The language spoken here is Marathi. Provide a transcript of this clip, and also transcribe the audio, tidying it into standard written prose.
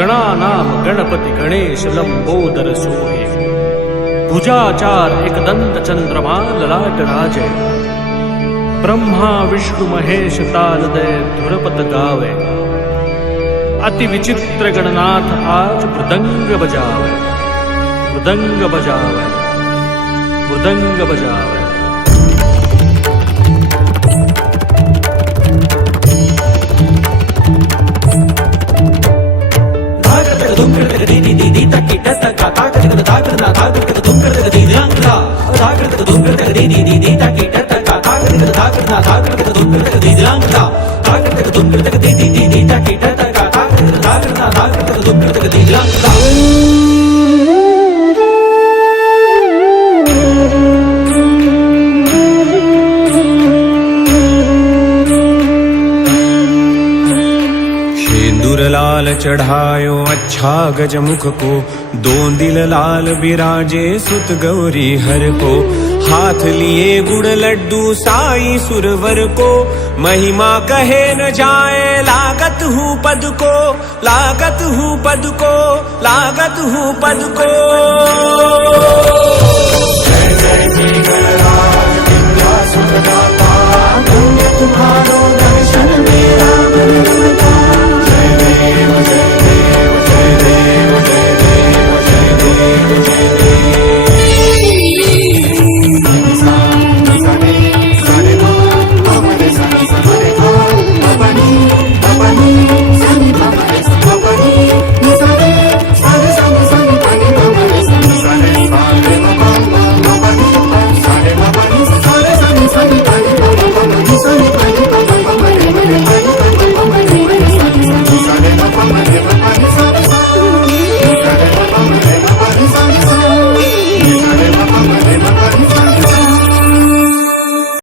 गणानाम गणपति गणेश लंबोदर सोहे। भुजाचार एकदंत चंद्रमा ललाट राजे। ब्रह्मा विष्णु महेश तालदय धुरपत गावे। अति विचित्र गणनाथ आज मृदंग बजावे। मृदंग बजावे, मृदंग बजावे। लाल चढ़ायो अच्छा गजमुख को, दोंदिल लाल बिराजे सुत गौरी हर को। हाथ लिए गुड़ लड्डू साई सुरवर को, महिमा कहे न जाए लागत हूँ पद को, लागत हूँ पद को, लागत हूँ पद को। जय जय श्री गणराज विद्या सुखदाता, धन्य तुम्हारो